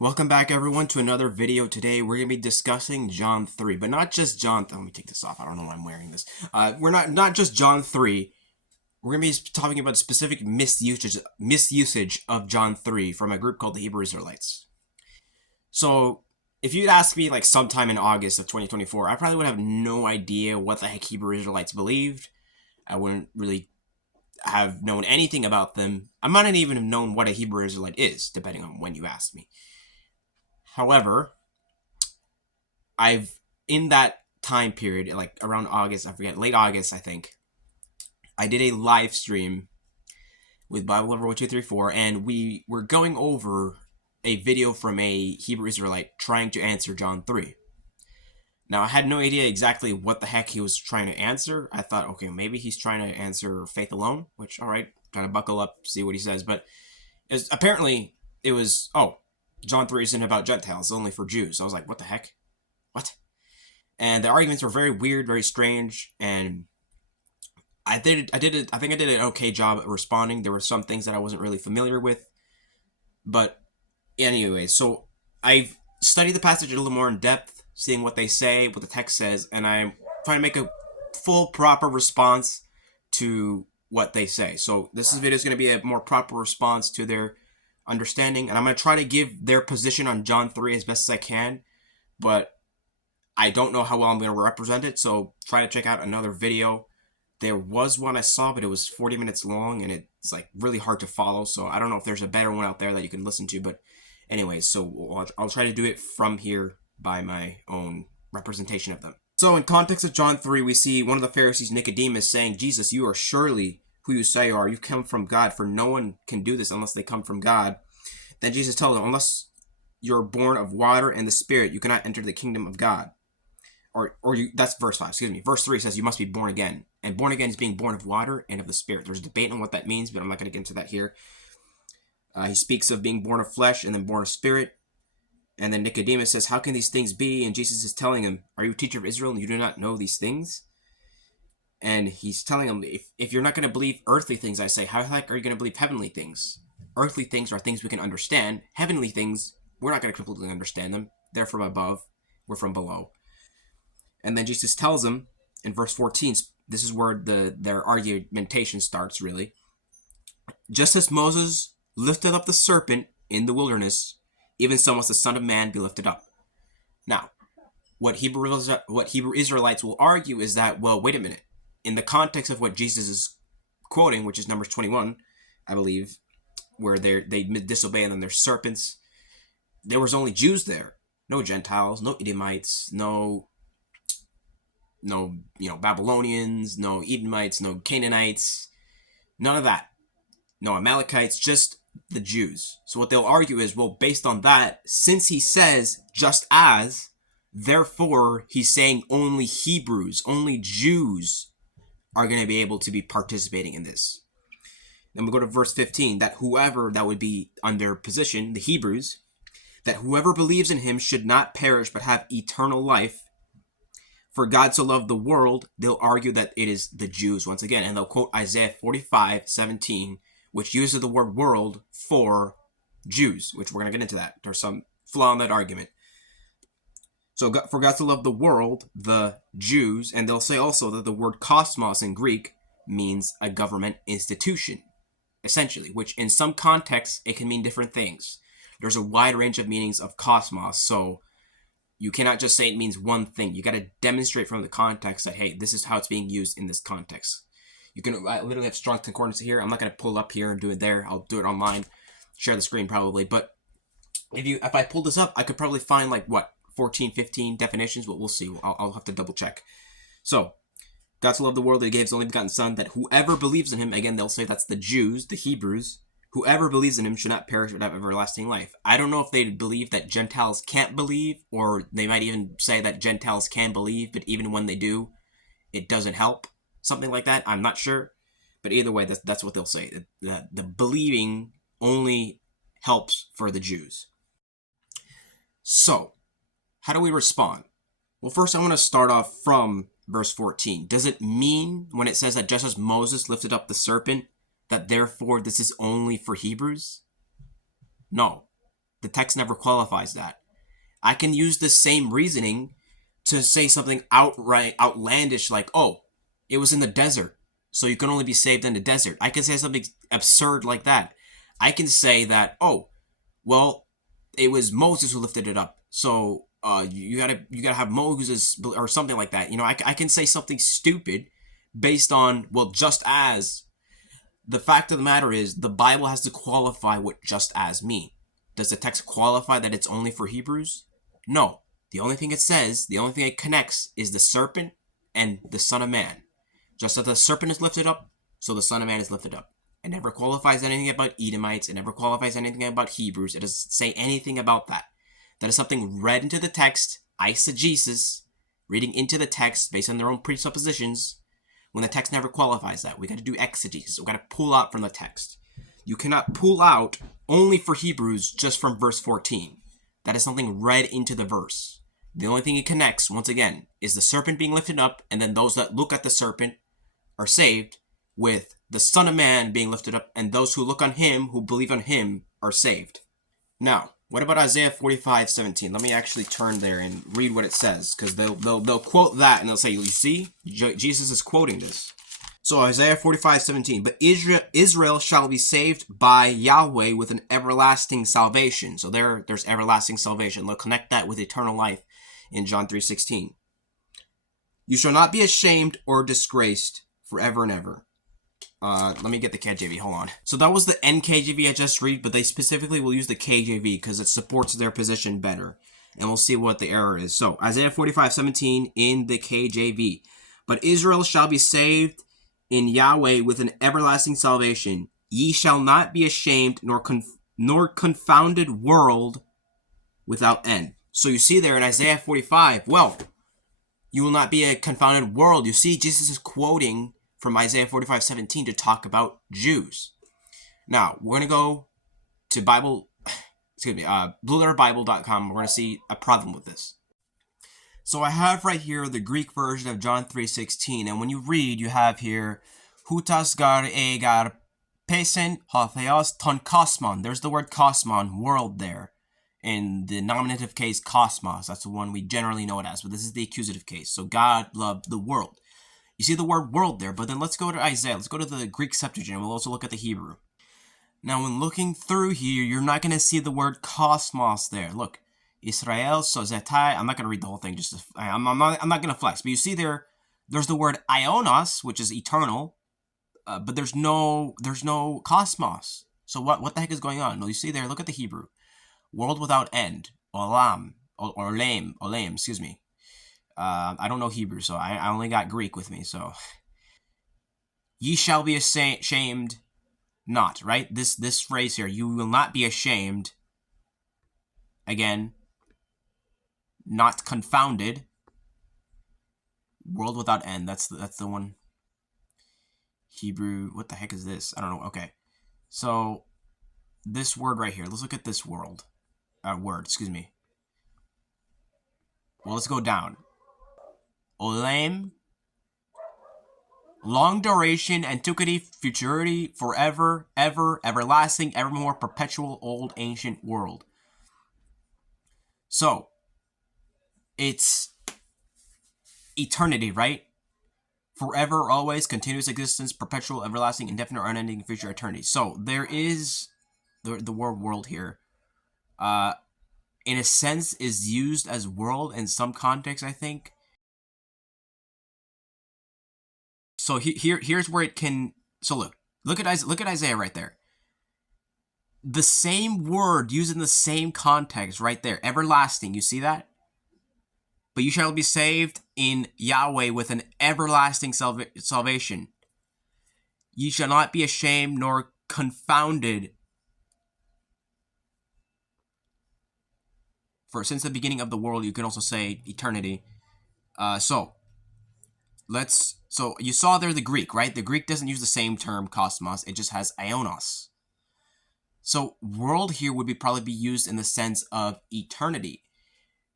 Welcome back, everyone, to another video. Today, we're going to be discussing John 3, but not just John. Let me take this off. I don't know why I'm wearing this. We're not just John 3. We're going to be talking about specific misusage of John 3 from a group called the Hebrew Israelites. So, if you'd ask me, like, sometime in August of 2024, I probably would have no idea what the heck Hebrew Israelites believed. I wouldn't really have known anything about them. I might not even have known what a Hebrew Israelite is, depending on when you ask me. However, in that time period, like around August, I forget, late August, I think, I did a live stream with Bible Lover 1234, and we were going over a video from a Hebrew Israelite trying to answer John 3. Now, I had no idea exactly what the heck he was trying to answer. I thought, okay, maybe he's trying to answer faith alone, which, all right, trying to buckle up, see what he says. But apparently, it was, John 3 isn't about Gentiles, it's only for Jews. I was like, what the heck? What? And the arguments were very weird, very strange, and I think I did an okay job at responding. There were some things that I wasn't really familiar with. But anyway, so I've studied the passage a little more in depth, seeing what they say, what the text says, and I'm trying to make a full, proper response to what they say. So this video is going to be a more proper response to their understanding, and I'm going to try to give their position on John 3 as best as I can, but I don't know how well I'm going to represent it, so try to check out another video. There was one I saw, but it was 40 minutes long, and it's like really hard to follow, so I don't know if there's a better one out there that you can listen to, but anyways, so I'll try to do it from here by my own representation of them. So in context of John 3, we see one of the Pharisees, Nicodemus, saying, Jesus, you are surely who you say you are. You come from God, for no one can do this unless they come from God. Then Jesus tells him, unless you're born of water and the Spirit, you cannot enter the kingdom of God. That's verse 5, excuse me. Verse 3 says you must be born again. And born again is being born of water and of the Spirit. There's a debate on what that means, but I'm not going to get into that here. He speaks of being born of flesh and then born of spirit. And then Nicodemus says, how can these things be? And Jesus is telling him, are you a teacher of Israel and you do not know these things? And he's telling him, if you're not going to believe earthly things, I say, how the heck are you going to believe heavenly things? Earthly things are things we can understand. Heavenly things, we're not going to completely understand them. They're from above. We're from below. And then Jesus tells him in verse 14, this is where their argumentation starts, really. Just as Moses lifted up the serpent in the wilderness, even so must the Son of Man be lifted up. Now, what Hebrew Israelites will argue is that, well, wait a minute. In the context of what Jesus is quoting, which is Numbers 21, I believe, where they disobey and then there's serpents, there was only Jews there. No Gentiles, no Edomites, no Babylonians, no Edomites, no Canaanites, none of that. No Amalekites, just the Jews. So what they'll argue is, well, based on that, since he says just as, therefore he's saying only Hebrews, only Jews are going to be able to be participating in this. Then we go to verse 15, that whoever, that would be on their position, the Hebrews, that whoever believes in him should not perish but have eternal life. For God so loved the world, they'll argue that it is the Jews once again, and they'll quote Isaiah 45:17, which uses the word world for Jews, which we're going to get into that. There's some flaw in that argument. So for God so loved the world, the Jews, and they'll say also that the word cosmos in Greek means a government institution, essentially, which in some contexts, it can mean different things. There's a wide range of meanings of cosmos, so you cannot just say it means one thing. You got to demonstrate from the context that, hey, this is how it's being used in this context. I literally have strong concordance here. I'm not going to pull up here and do it there. I'll do it online, share the screen probably. But if I pull this up, I could probably find 14, 15 definitions. But we'll see. I'll have to double check. So, God so loved the world that he gave his only begotten Son, that whoever believes in him, again, they'll say that's the Jews, the Hebrews, whoever believes in him should not perish but have everlasting life. I don't know if they believe that Gentiles can't believe, or they might even say that Gentiles can believe, but even when they do, it doesn't help. Something like that. I'm not sure. But either way, that's what they'll say. The believing only helps for the Jews. So, how do we respond? Well, first I want to start off from verse 14. Does it mean when it says that just as Moses lifted up the serpent, that therefore this is only for Hebrews? No. The text never qualifies that. I can use the same reasoning to say something outright outlandish like, oh, it was in the desert, so you can only be saved in the desert. I can say something absurd like that. I can say that, oh, well, it was Moses who lifted it up, so you gotta have Moses or something like that. I can say something stupid based on, well, just as. The fact of the matter is, the Bible has to qualify what just as mean. Does the text qualify that it's only for Hebrews? No. The only thing it says, the only thing it connects is the serpent and the Son of Man. Just as the serpent is lifted up, so the Son of Man is lifted up. It never qualifies anything about Edomites. It never qualifies anything about Hebrews. It doesn't say anything about that. That is something read into the text, eisegesis, reading into the text based on their own presuppositions, when the text never qualifies that. We got to do exegesis. We got to pull out from the text. You cannot pull out only for Hebrews just from verse 14. That is something read into the verse. The only thing it connects, once again, is the serpent being lifted up, and then those that look at the serpent are saved, with the Son of Man being lifted up, and those who look on him, who believe on him, are saved. Now, what about Isaiah 45:17? Let me actually turn there and read what it says, because they'll quote that and they'll say, you see, Jesus is quoting this. So Isaiah 45:17, but Israel shall be saved by Yahweh with an everlasting salvation. So there's everlasting salvation. They'll connect that with eternal life in John 3:16. You shall not be ashamed or disgraced forever and ever. Let me get the KJV, hold on. So that was the NKJV I just read, but they specifically will use the KJV because it supports their position better. And we'll see what the error is. So, Isaiah 45:17 in the KJV. But Israel shall be saved in Yahweh with an everlasting salvation. Ye shall not be ashamed, nor confounded world without end. So you see there in Isaiah 45, well, you will not be a confounded world. You see, Jesus is quoting from Isaiah 45:17 to talk about Jews. Now, we're going to go to blueletterbible.com. We're going to see a problem with this. So I have right here the Greek version of John 3:16, and when you read, you have here, Houtas gar egar pesen hotheos ton kosmon. There's the word kosmon, world there. In the nominative case, cosmos. That's the one we generally know it as, but this is the accusative case. So God loved the world. You see the word world there, but then let's go to Isaiah. Let's go to the Greek Septuagint. We'll also look at the Hebrew. Now, when looking through here, you're not going to see the word cosmos there. Look, Israel, Sozetai. I'm not going to read the whole thing. I'm not going to flex. But you see there's the word ionos, which is eternal, but there's no cosmos. So what the heck is going on? No, you see there. Look at the Hebrew. World without end. Olam, Olam. Excuse me. I don't know Hebrew, so I only got Greek with me, so. Ye shall be ashamed not, right? This phrase here, you will not be ashamed. Again, not confounded. World without end, that's the one. Hebrew, what the heck is this? I don't know, okay. So, this word right here, let's look at this word, excuse me. Well, let's go down. Olam, long duration, antiquity, futurity, forever, ever, everlasting, evermore, perpetual, old, ancient world. So, it's eternity, right? Forever, always, continuous existence, perpetual, everlasting, indefinite, or unending, future, eternity. So, there is the word world here. In a sense, is used as world in some contexts, I think. So here's where it can. So look at Isaiah right there. The same word used in the same context right there, everlasting. You see that? But you shall be saved in Yahweh with an everlasting salvation. Ye shall not be ashamed nor confounded. For since the beginning of the world, you can also say eternity. So you saw there the Greek, right? The Greek doesn't use the same term cosmos. It just has ionos. So world here would probably be used in the sense of eternity.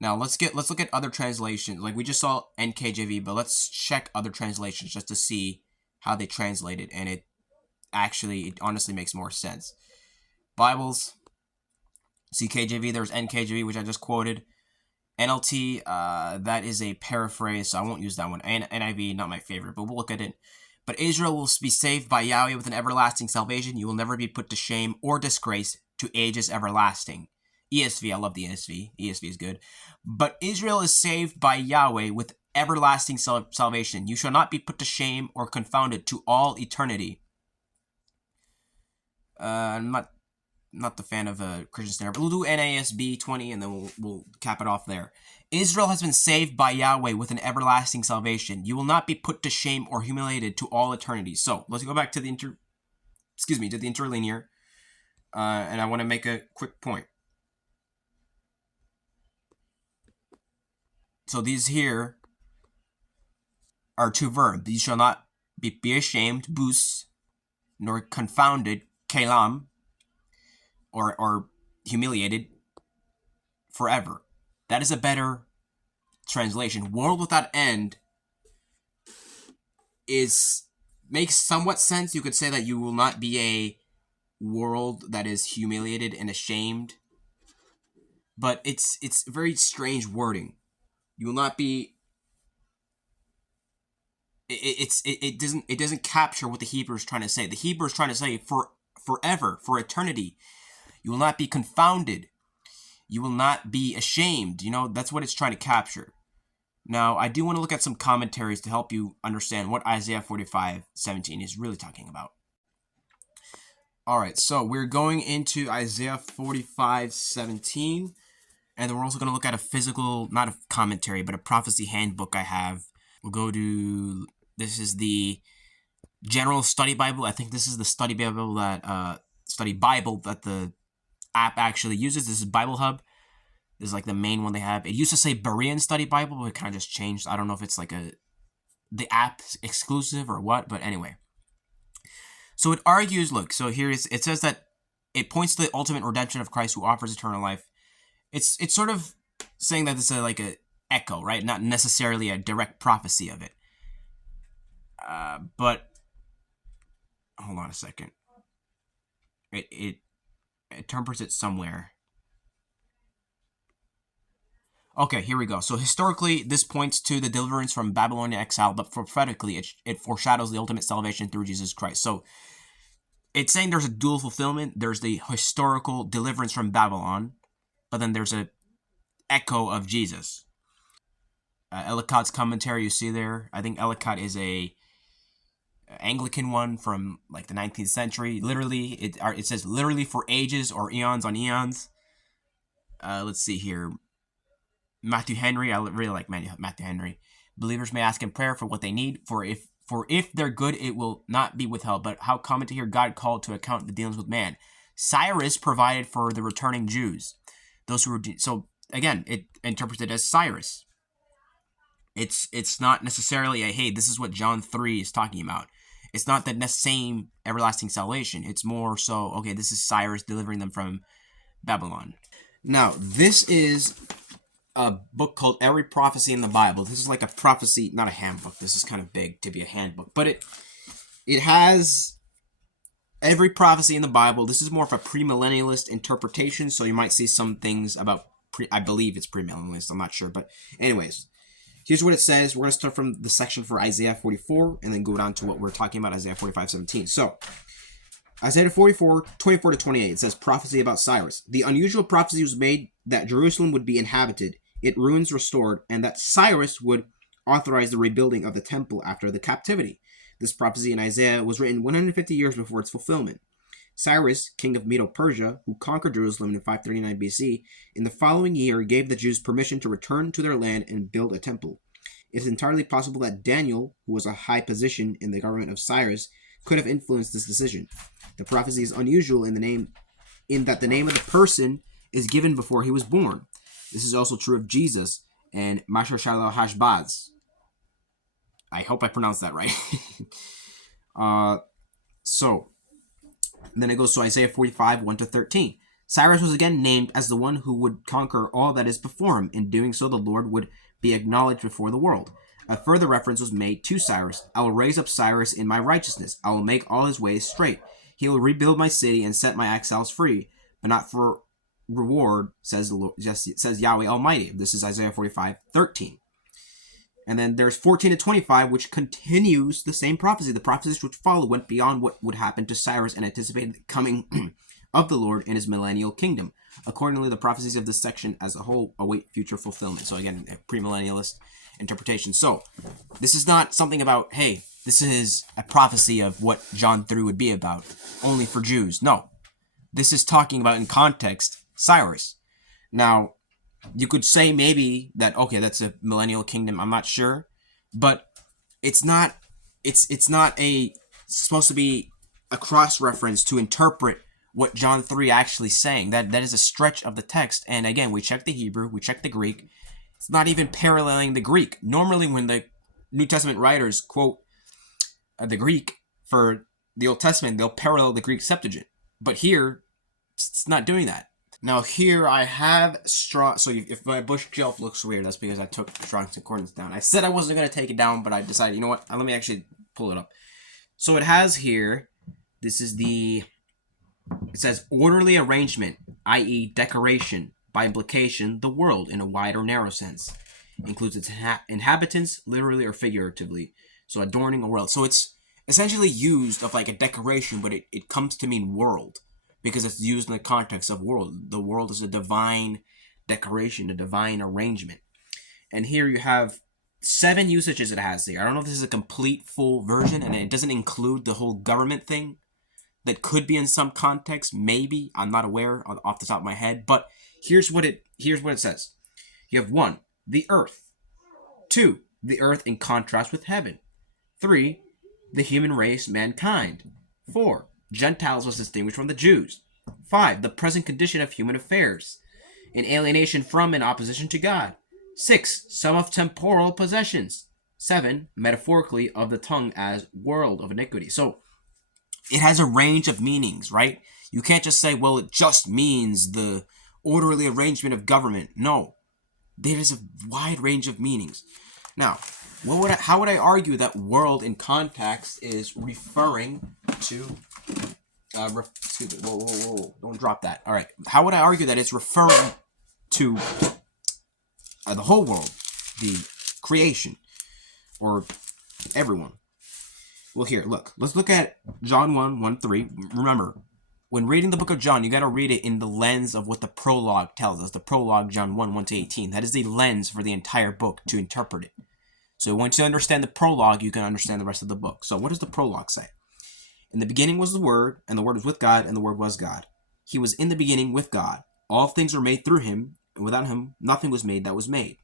Now let's look at other translations. Like we just saw NKJV, but let's check other translations just to see how they translate it, and it honestly makes more sense. Bibles, CKJV, there's NKJV, which I just quoted. NLT, that is a paraphrase, so I won't use that one. NIV, not my favorite, but we'll look at it. But Israel will be saved by Yahweh with an everlasting salvation. You will never be put to shame or disgrace to ages everlasting. ESV, I love the ESV. ESV is good. But Israel is saved by Yahweh with everlasting salvation. You shall not be put to shame or confounded to all eternity. I'm not the fan of a Christian snare, but we'll do NASB 20 and then we'll cap it off there. Israel has been saved by Yahweh with an everlasting salvation. You will not be put to shame or humiliated to all eternity. So let's go back to the interlinear, and I want to make a quick point. So these here are two verbs. You shall not be ashamed, bus, nor confounded, kelam, or humiliated forever. That is a better translation. World without end makes somewhat sense. You could say that you will not be a world that is humiliated and ashamed, but it's very strange wording. You will not be. It doesn't capture what the Hebrew is trying to say. The Hebrew is trying to say forever, for eternity. You will not be confounded. You will not be ashamed. That's what it's trying to capture. Now, I do want to look at some commentaries to help you understand what Isaiah 45:17 is really talking about. All right, so we're going into Isaiah 45:17, and then we're also going to look at a physical, not a commentary, but a prophecy handbook I have. We'll go to, this is the General Study Bible. I think this is the study Bible that the app actually uses. This is Bible Hub. This is like the main one they have. It used to say Berean Study Bible, but it kind of just changed. I don't know if it's like the app exclusive or what, but anyway. So it argues, look, so here it says that it points to the ultimate redemption of Christ who offers eternal life. It's sort of saying that it's like a echo, right? Not necessarily a direct prophecy of it. But hold on a second. It interprets it somewhere. Okay, here we go. So historically, this points to the deliverance from Babylonian exile, but prophetically, it foreshadows the ultimate salvation through Jesus Christ. So it's saying there's a dual fulfillment. There's the historical deliverance from Babylon, but then there's a echo of Jesus. Ellicott's commentary you see there. I think Ellicott is a Anglican one from like the 19th century. Literally, it says literally for ages or eons on eons. Let's see here. Matthew Henry, I really like Matthew Henry. Believers may ask in prayer for what they need, for if they're good, it will not be withheld. But how common to hear God called to account the dealings with man. Cyrus provided for the returning Jews. Those who were so again, it interprets it as Cyrus. It's not necessarily a hey, this is what John 3 is talking about. It's not that same everlasting salvation. It's more so, okay, this is Cyrus delivering them from Babylon. Now, this is a book called Every Prophecy in the Bible. This is like a prophecy, not a handbook. This is kind of big to be a handbook, but it has every prophecy in the Bible. This is more of a premillennialist interpretation, so you might see some things about I believe it's premillennialist. I'm not sure, but anyways, here's what it says. We're going to start from the section for Isaiah 44 and then go down to what we're talking about, Isaiah 45:17. So, Isaiah 44, 24 to 28, it says, prophecy about Cyrus. The unusual prophecy was made that Jerusalem would be inhabited, its ruins restored, and that Cyrus would authorize the rebuilding of the temple after the captivity. This prophecy in Isaiah was written 150 years before its fulfillment. Cyrus, king of Medo-Persia, who conquered Jerusalem in 539 BC, in the following year gave the Jews permission to return to their land and build a temple. It is entirely possible that Daniel, who was a high position in the government of Cyrus, could have influenced this decision. The prophecy is unusual in that the name of the person is given before he was born. This is also true of Jesus and Mashar Shalal Hashbaz. I hope I pronounced that right. So, then it goes to Isaiah 45, 1 to 13. Cyrus was again named as the one who would conquer all that is before him. In doing so, the Lord would be acknowledged before the world. A further reference was made to Cyrus. I will raise up Cyrus in my righteousness. I will make all his ways straight. He will rebuild my city and set my exiles free, but not for reward, says the Lord, just says Yahweh Almighty. This is Isaiah 45:13. And then there's 14 to 25, which continues the same prophecy. The prophecies which follow went beyond what would happen to Cyrus and anticipated the coming of the Lord in his millennial kingdom. Accordingly, the prophecies of this section as a whole await future fulfillment. So again, a premillennialist interpretation. So this is not something about, hey, this is a prophecy of what John 3 would be about, only for Jews. No, this is talking about, in context, Cyrus. Now, you could say maybe that, okay, that's a millennial kingdom. I'm not sure, but it's not. It's not supposed to be a cross reference to interpret what John 3 actually saying. That is a stretch of the text. And again, we check the Hebrew, we check the Greek. It's not even paralleling the Greek. Normally, when the New Testament writers quote the Greek for the Old Testament, they'll parallel the Greek Septuagint. But here, it's not doing that. Now here I have strong. So if my bookshelf looks weird, that's because I took Strong's Concordance down. I said I wasn't going to take it down, but I decided, you know what? Let me actually pull it up. So it has here, this is it says orderly arrangement, i.e. decoration, by implication, the world in a wide or narrow sense. Includes its inhabitants, literally or figuratively. So adorning a world. So it's essentially used of like a decoration, but it comes to mean world. Because it's used in the context of world. The world is a divine decoration, a divine arrangement. And here you have 7 usages it has here. I don't know if this is a complete full version, and it doesn't include the whole government thing. That could be in some context, maybe. I'm not aware off the top of my head. But here's what it says. You have 1, the earth. 2, the earth in contrast with heaven. 3, the human race, mankind. 4, Gentiles was distinguished from the Jews. 5, the present condition of human affairs, in alienation from and opposition to God. 6, some of temporal possessions. 7, metaphorically of the tongue as world of iniquity. So it has a range of meanings, right? You can't just say, well, it just means the orderly arrangement of government. No, there is a wide range of meanings. Now, how would I argue that world in context is referring to excuse me, whoa, don't drop that. All right, how would I argue that it's referring to the whole world, the creation, or everyone? Well, here, let's look at John 1:1-3. Remember, when reading the book of John, you got to read it in the lens of what the prologue tells us. The prologue, John 1:1-18. That is the lens for the entire book to interpret it. So once you understand the prologue, you can understand the rest of the book. So what does the prologue say? In the beginning was the Word, and the Word was with God, and the Word was God. He was in the beginning with God. All things were made through him, and without him, nothing was made that was made.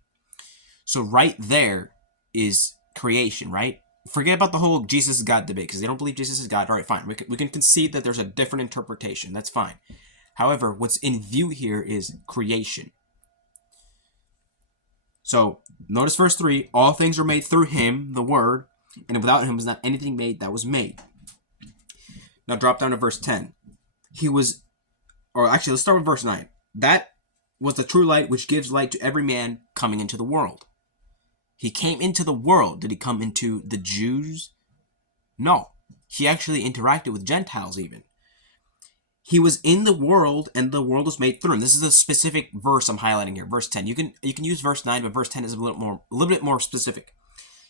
So right there is creation, right? Forget about the whole Jesus is God debate, because they don't believe Jesus is God. All right, fine. We can concede that there's a different interpretation. That's fine. However, what's in view here is creation. So notice verse 3, all things were made through him, the Word, and without him was not anything made that was made. Now drop down to verse 10. Let's start with verse 9. That was the true light which gives light to every man coming into the world. He came into the world. Did he come into the Jews? No. He actually interacted with Gentiles even. He was in the world, and the world was made through him. This is a specific verse I'm highlighting here. Verse 10. You can use verse 9, but verse 10 is a little bit more specific.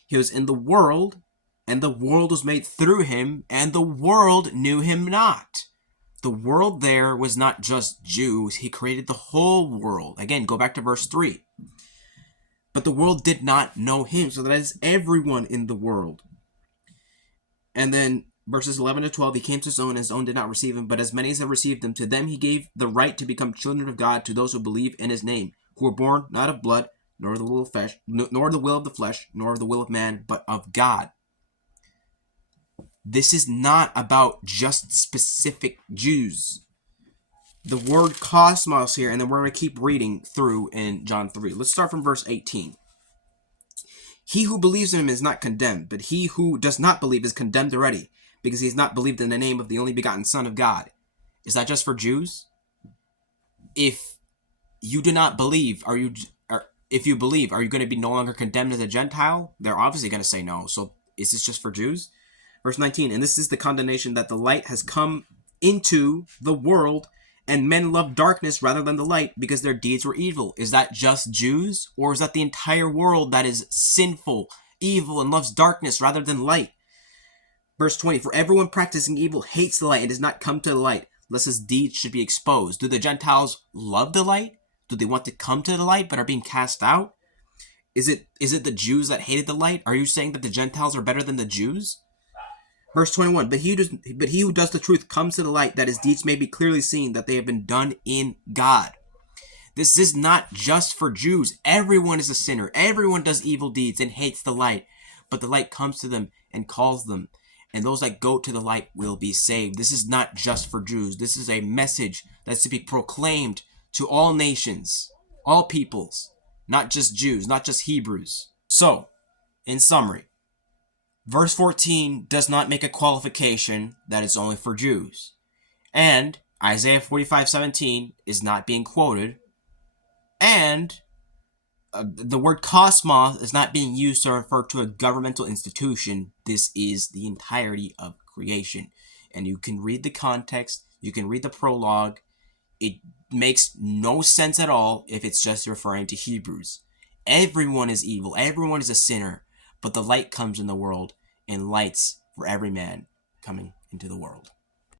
He was in the world, and the world was made through him, and the world knew him not. The world there was not just Jews. He created the whole world. Again, go back to verse 3. But the world did not know him. So that is everyone in the world. And then verses 11-12, he came to his own, and his own did not receive him. But as many as have received him, to them he gave the right to become children of God, to those who believe in his name, who were born not of blood, nor the will of flesh, nor the will of the flesh, nor of the will of man, but of God. This is not about just specific Jews. The word cosmos here, and then we're going to keep reading through in John 3. Let's start from verse 18. He who believes in him is not condemned, but he who does not believe is condemned already, because he has not believed in the name of the only begotten Son of God. Is that just for Jews? If you do not believe, if you believe, are you going to be no longer condemned as a Gentile? They're obviously going to say no. So is this just for Jews? Verse 19, and this is the condemnation that the light has come into the world, And men loved darkness rather than the light because their deeds were evil. Is that just Jews? Or is that the entire world that is sinful, evil, and loves darkness rather than light? Verse 20, for everyone practicing evil hates the light and does not come to the light, lest his deeds should be exposed. Do the Gentiles love the light? Do they want to come to the light but are being cast out? Is it the Jews that hated the light? Are you saying that the Gentiles are better than the Jews? Verse 21, but he who does the truth comes to the light, that his deeds may be clearly seen, that they have been done in God. This is not just for Jews. Everyone is a sinner. Everyone does evil deeds and hates the light. But the light comes to them and calls them. And those that go to the light will be saved. This is not just for Jews. This is a message that's to be proclaimed to all nations, all peoples, not just Jews, not just Hebrews. So, in summary, verse 14 does not make a qualification that it's only for Jews. And Isaiah 45:17 is not being quoted. And the word cosmos is not being used to refer to a governmental institution. This is the entirety of creation. And you can read the context. You can read the prologue. It makes no sense at all if it's just referring to Hebrews. Everyone is evil. Everyone is a sinner. But the light comes in the world and lights for every man coming into the world.